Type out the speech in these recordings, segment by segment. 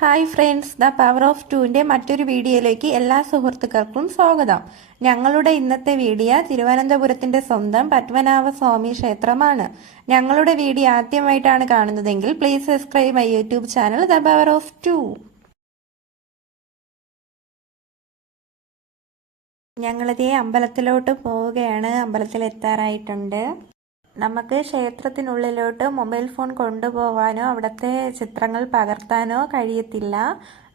Hi friends, the power of ടുവിൻ്റെ മറ്റൊരു വീഡിയോയിലേക്ക് എല്ലാ സുഹൃത്തുക്കൾക്കും സ്വാഗതം. ഞങ്ങളുടെ ഇന്നത്തെ വീഡിയോ തിരുവനന്തപുരത്തിൻ്റെ സ്വന്തം പത്മനാഭസ്വാമി ക്ഷേത്രമാണ്. ഞങ്ങളുടെ വീഡിയോ ആദ്യമായിട്ടാണ് കാണുന്നതെങ്കിൽ please subscribe my YouTube channel the power of two. ഞങ്ങളിതേ അമ്പലത്തിലോട്ട് പോവുകയാണ്. അമ്പലത്തിൽ എത്താറായിട്ടുണ്ട്. നമുക്ക് ക്ഷേത്രത്തിനുള്ളിലോട്ട് മൊബൈൽ ഫോൺ കൊണ്ടുപോകാനോ അവിടുത്തെ ചിത്രങ്ങൾ പകർത്താനോ കഴിയത്തില്ല.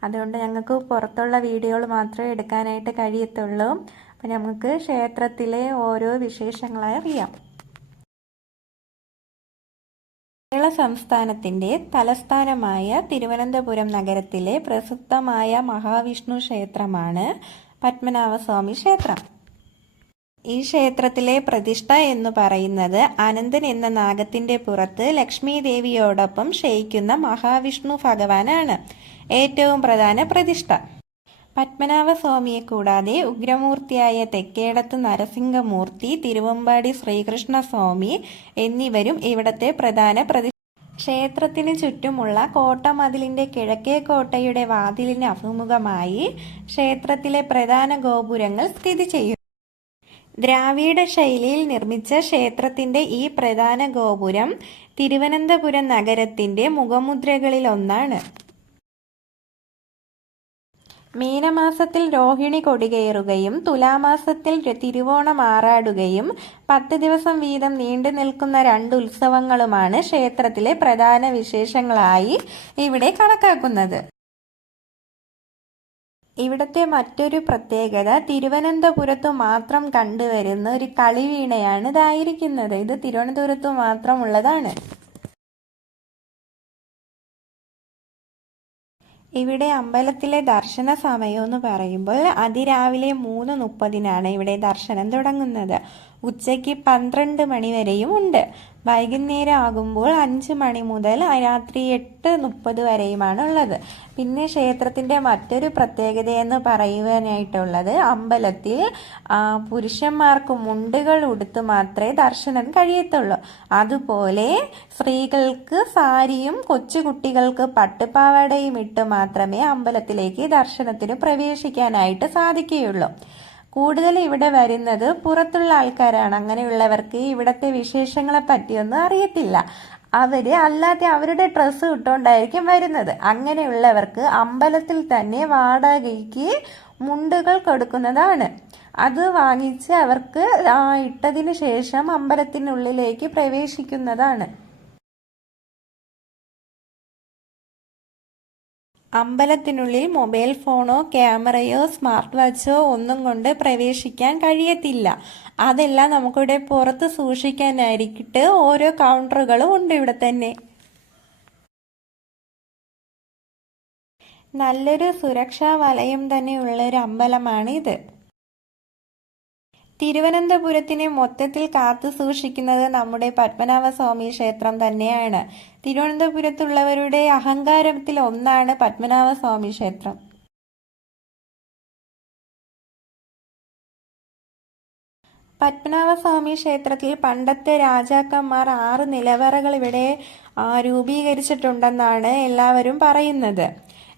അതുകൊണ്ട് ഞങ്ങൾക്ക് പുറത്തുള്ള വീഡിയോകൾ മാത്രമേ എടുക്കാനായിട്ട് കഴിയത്തുള്ളൂ. അപ്പം നമുക്ക് ക്ഷേത്രത്തിലെ ഓരോ വിശേഷങ്ങളായി അറിയാം. കേരള സംസ്ഥാനത്തിൻ്റെ തലസ്ഥാനമായ തിരുവനന്തപുരം നഗരത്തിലെ പ്രസിദ്ധമായ മഹാവിഷ്ണു ക്ഷേത്രമാണ് പത്മനാഭസ്വാമി ക്ഷേത്രം. ഈ ക്ഷേത്രത്തിലെ പ്രതിഷ്ഠ എന്ന് പറയുന്നത് അനന്തൻ എന്ന നാഗത്തിന്റെ പുറത്ത് ലക്ഷ്മി ദേവിയോടൊപ്പം ശയിക്കുന്ന മഹാവിഷ്ണു ഭഗവാനാണ് ഏറ്റവും പ്രധാന പ്രതിഷ്ഠ. പത്മനാഭസ്വാമിയെ കൂടാതെ ഉഗ്രമൂർത്തിയായ തെക്കേടത്ത് നരസിംഹമൂർത്തി, തിരുവമ്പാടി ശ്രീകൃഷ്ണസ്വാമി എന്നിവരും ഇവിടത്തെ പ്രധാന പ്രതിഷ്ഠ. ക്ഷേത്രത്തിന് ചുറ്റുമുള്ള കോട്ടമതിലിന്റെ കിഴക്കേ കോട്ടയുടെ വാതിലിന് അഭിമുഖമായി ക്ഷേത്രത്തിലെ പ്രധാന ഗോപുരങ്ങൾ സ്ഥിതി ചെയ്യുന്നു. ദ്രാവിഡ ശൈലിയിൽ നിർമ്മിച്ച ക്ഷേത്രത്തിന്റെ ഈ പ്രധാന ഗോപുരം തിരുവനന്തപുരം നഗരത്തിന്റെ മുഖമുദ്രകളിലൊന്നാണ്. മീനമാസത്തിൽ രോഹിണി കൊടികയറുകയും തുലാമാസത്തിൽ തിരുവോണം ആറാടുകയും 10 ദിവസം വീതം നീണ്ടു നിൽക്കുന്ന 2 ഉത്സവങ്ങളുമാണ് ക്ഷേത്രത്തിലെ പ്രധാന വിശേഷങ്ങളായി ഇവിടെ കണക്കാക്കുന്നത്. ഇവിടുത്തെ മറ്റൊരു പ്രത്യേകത തിരുവനന്തപുരത്തു മാത്രം കണ്ടുവരുന്ന ഒരു കളിവീണയാണ് ഇതായിരിക്കുന്നത്. ഇത് തിരുവനന്തപുരത്തു മാത്രമുള്ളതാണ്. ഇവിടെ അമ്പലത്തിലെ ദർശന സമയം എന്ന് പറയുമ്പോൾ അതിരാവിലെ 3:30 ഇവിടെ ദർശനം തുടങ്ങുന്നത്. ഉച്ചയ്ക്ക് 12 മണി വരെയും ഉണ്ട്. വൈകുന്നേരം ആകുമ്പോൾ 5 മണി മുതൽ രാത്രി 8:30 വരെയുമാണ് ഉള്ളത്. പിന്നെ ക്ഷേത്രത്തിൻ്റെ മറ്റൊരു പ്രത്യേകത എന്ന് പറയുവാനായിട്ടുള്ളത് അമ്പലത്തിൽ പുരുഷന്മാർക്ക് മുണ്ടുകൾ ഉടുത്ത് മാത്രമേ ദർശനം കഴിയത്തുള്ളൂ. അതുപോലെ സ്ത്രീകൾക്ക് സാരിയും കൊച്ചുകുട്ടികൾക്ക് പട്ടുപാവാടയും ഇട്ട് മാത്രമേ അമ്പലത്തിലേക്ക് ദർശനത്തിന് പ്രവേശിക്കാനായിട്ട് സാധിക്കുകയുള്ളൂ. കൂടുതൽ ഇവിടെ വരുന്നത് പുറത്തുള്ള ആൾക്കാരാണ്. അങ്ങനെയുള്ളവർക്ക് ഇവിടത്തെ വിശേഷങ്ങളെ പറ്റിയൊന്നും അറിയത്തില്ല. അല്ലാതെ അവരുടെ ഡ്രസ്സ് ഇട്ടുകൊണ്ടായിരിക്കും വരുന്നത്. അങ്ങനെയുള്ളവർക്ക് അമ്പലത്തിൽ തന്നെ വാടകയ്ക്ക് മുണ്ടുകൾ കൊടുക്കുന്നതാണ്. അത് വാങ്ങിച്ച് അവർക്ക് ഇട്ടതിന് ശേഷം അമ്പലത്തിനുള്ളിലേക്ക് പ്രവേശിക്കുന്നതാണ്. അമ്പലത്തിനുള്ളിൽ മൊബൈൽ ഫോണോ ക്യാമറയോ സ്മാർട്ട് വാച്ചോ ഒന്നും കൊണ്ട് പ്രവേശിക്കാൻ കഴിയത്തില്ല. അതെല്ലാം നമുക്കിവിടെ പുറത്ത് സൂക്ഷിക്കാനായിട്ട് ഓരോ കൗണ്ടറുകളും ഉണ്ട് ഇവിടെ തന്നെ. നല്ലൊരു സുരക്ഷാ വലയം തന്നെയുള്ള ഒരു അമ്പലമാണ് ഇത്. തിരുവനന്തപുരത്തിനെ മൊത്തത്തിൽ കാത്തു സൂക്ഷിക്കുന്നത് നമ്മുടെ പത്മനാഭസ്വാമി ക്ഷേത്രം തന്നെയാണ്. തിരുവനന്തപുരത്തുള്ളവരുടെ അഹങ്കാരത്തിൽ ഒന്നാണ് പത്മനാഭസ്വാമി ക്ഷേത്രം. പത്മനാഭസ്വാമി ക്ഷേത്രത്തിൽ പണ്ടത്തെ രാജാക്കന്മാർ 6 നിലവറകൾ ഇവിടെ രൂപീകരിച്ചിട്ടുണ്ടെന്നാണ് എല്ലാവരും പറയുന്നത്.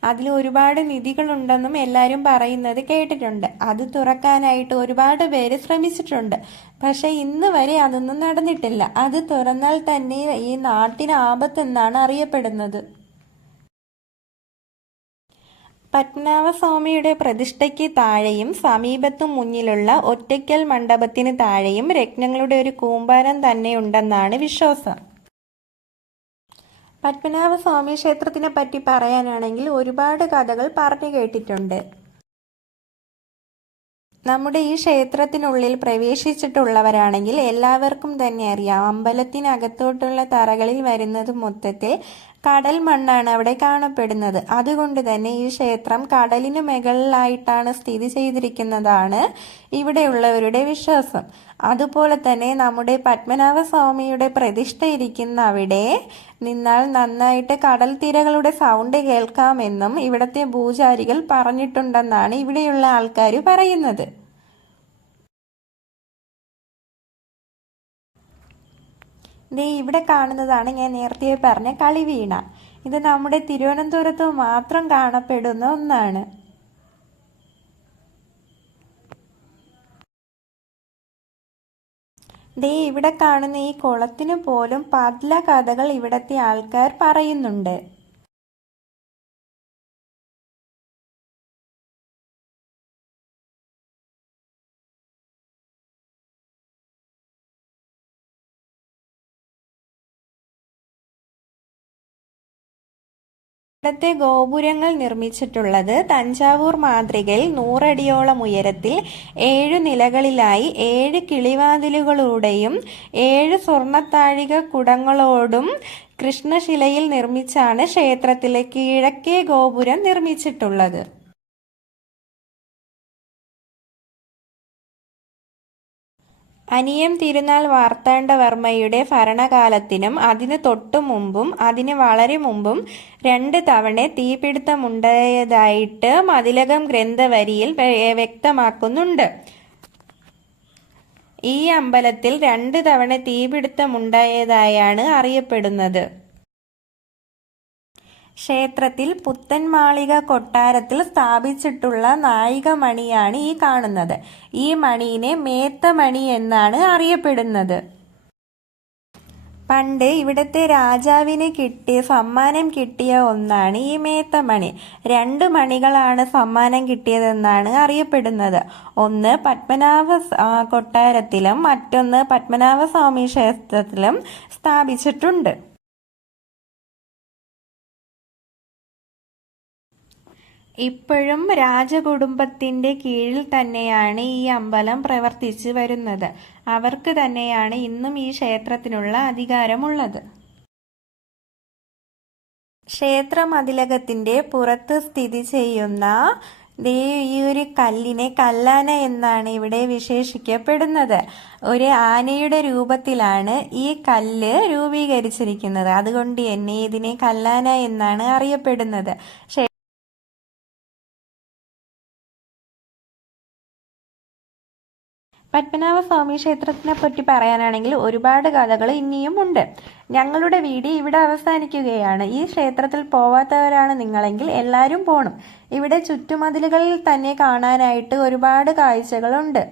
അതിൽ ഒരുപാട് നിധികളുണ്ടെന്നും എല്ലാവരും പറയുന്നത് കേട്ടിട്ടുണ്ട്. അത് തുറക്കാനായിട്ട് ഒരുപാട് പേര് ശ്രമിച്ചിട്ടുണ്ട്. പക്ഷെ ഇന്ന് വരെ അതൊന്നും നടന്നിട്ടില്ല. അത് തുറന്നാൽ തന്നെ ഈ നാട്ടിന് ആപത്തെന്നാണ് അറിയപ്പെടുന്നത്. പത്മനാഭസ്വാമിയുടെ പ്രതിഷ്ഠയ്ക്ക് താഴെയും സമീപത്തും മുന്നിലുള്ള ഒറ്റയ്ക്കൽ മണ്ഡപത്തിന് താഴെയും രത്നങ്ങളുടെ ഒരു കൂമ്പാരം തന്നെയുണ്ടെന്നാണ് വിശ്വാസം. പത്മനാഭസ്വാമി ക്ഷേത്രത്തിനെ പറ്റി പറയാനാണെങ്കിൽ ഒരുപാട് കഥകൾ പറഞ്ഞു കേട്ടിട്ടുണ്ട്. നമ്മുടെ ഈ ക്ഷേത്രത്തിനുള്ളിൽ പ്രവേശിച്ചിട്ടുള്ളവരാണെങ്കിൽ എല്ലാവർക്കും തന്നെ അറിയാം, അമ്പലത്തിനകത്തോട്ടുള്ള തറകളിൽ വരുന്നത് മൊത്തത്തിൽ കടൽ മണ്ണാണ് അവിടെ കാണപ്പെടുന്നത്. അതുകൊണ്ട് തന്നെ ഈ ക്ഷേത്രം കടലിന് മുകളിലായിട്ടാണ് സ്ഥിതി ചെയ്തിരിക്കുന്നതാണ് ഇവിടെയുള്ളവരുടെ വിശ്വാസം. അതുപോലെ തന്നെ നമ്മുടെ പത്മനാഭസ്വാമിയുടെ പ്രതിഷ്ഠ ഇരിക്കുന്ന അവിടെ നിന്നാൽ നന്നായിട്ട് കടൽ തിരകളുടെ സൗണ്ട് കേൾക്കാമെന്നും ഇവിടത്തെ പൂജാരികൾ പറഞ്ഞിട്ടുണ്ടെന്നാണ് ഇവിടെയുള്ള ആൾക്കാർ പറയുന്നത്. ഇവിടെ കാണുന്നതാണ് ഞാൻ നേരത്തെ പറഞ്ഞ കളിവീണ. ഇത് നമ്മുടെ തിരുവനന്തപുരത്ത് മാത്രം കാണപ്പെടുന്ന ഒന്നാണ്. ദേ ഇവിടെ കാണുന്ന ഈ കുളത്തിനു പോലും പല കഥകൾ ഇവിടത്തെ ആൾക്കാർ പറയുന്നുണ്ട്. ഇവിടത്തെ ഗോപുരങ്ങൾ നിർമ്മിച്ചിട്ടുള്ളത് തഞ്ചാവൂർ മാതൃകയിൽ 100 അടിയോളം ഉയരത്തിൽ 7 നിലകളിലായി 7 കിളിവാതിലുകളോടെയും 7 സ്വർണ്ണത്താഴിക കുടങ്ങളോടും കൃഷ്ണശിലയിൽ നിർമ്മിച്ചാണ് ക്ഷേത്രത്തിലെ കിഴക്കേ ഗോപുരം നിർമ്മിച്ചിട്ടുള്ളത്. അനിയം തിരുനാൾ വാർത്താണ്ഡവർമ്മയുടെ ഭരണകാലത്തിനും അതിനു തൊട്ടു മുമ്പും അതിന് വളരെ മുമ്പും 2 തവണ തീപിടുത്തമുണ്ടായതായിട്ട് മതിലകം ഗ്രന്ഥവരിയിൽ വ്യക്തമാക്കുന്നുണ്ട്. ഈ അമ്പലത്തിൽ 2 തവണ തീപിടുത്തമുണ്ടായതായാണ് അറിയപ്പെടുന്നത്. ക്ഷേത്രത്തിൽ പുത്തൻമാളിക കൊട്ടാരത്തിൽ സ്ഥാപിച്ചിട്ടുള്ള നായികമണിയാണ് ഈ കാണുന്നത്. ഈ മണിയെ മേത്തമണി എന്നാണ് അറിയപ്പെടുന്നത്. പണ്ട് ഇവിടുത്തെ രാജാവിന് സമ്മാനം കിട്ടിയ ഒന്നാണ് ഈ മേത്തമണി. 2 മണികളാണ് സമ്മാനം കിട്ടിയതെന്നാണ് അറിയപ്പെടുന്നത്. ഒന്ന് പത്മനാഭ കൊട്ടാരത്തിലും മറ്റൊന്ന് പത്മനാഭസ്വാമി ക്ഷേത്രത്തിലും സ്ഥാപിച്ചിട്ടുണ്ട്. ഇപ്പോഴും രാജകുടുംബത്തിന്റെ കീഴിൽ തന്നെയാണ് ഈ അമ്പലം പ്രവർത്തിച്ചു വരുന്നത്. അവർക്ക് തന്നെയാണ് ഇന്നും ഈ ക്ഷേത്രത്തിനുള്ള അധികാരമുള്ളത്. ക്ഷേത്ര മതിലകത്തിന്റെ പുറത്ത് സ്ഥിതി ചെയ്യുന്ന ഈ ഒരു കല്ലിനെ കല്ലാന എന്നാണ് ഇവിടെ വിശേഷിക്കപ്പെടുന്നത്. ഒരു ആനയുടെ രൂപത്തിലാണ് ഈ കല്ല് രൂപീകരിച്ചിരിക്കുന്നത്. അതുകൊണ്ട് തന്നെ ഇതിനെ കല്ലാന എന്നാണ് അറിയപ്പെടുന്നത്. പത്മനാഭസ്വാമി ക്ഷേത്രത്തിനെ പറ്റി പറയാനാണെങ്കിൽ ഒരുപാട് കഥകൾ ഇനിയും ഉണ്ട്. ഞങ്ങളുടെ വീഡിയോ ഇവിടെ അവസാനിക്കുകയാണ്. ഈ ക്ഷേത്രത്തിൽ പോവാത്തവരാണ് നിങ്ങളെങ്കിൽ എല്ലാവരും പോകണം. ഇവിടെ ചുറ്റുമതിലുകളിൽ തന്നെ കാണാനായിട്ട് ഒരുപാട് കാഴ്ചകളുണ്ട്.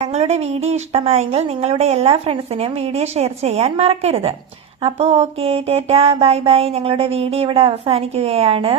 ഞങ്ങളുടെ വീഡിയോ ഇഷ്ടമായെങ്കിൽ നിങ്ങളുടെ എല്ലാ ഫ്രണ്ട്സിനും വീഡിയോ ഷെയർ ചെയ്യാൻ മറക്കരുത്. അപ്പോൾ ഓക്കെ, ടാറ്റാ, ബൈ ബൈ. ഞങ്ങളുടെ വീഡിയോ ഇവിടെ അവസാനിക്കുകയാണ്.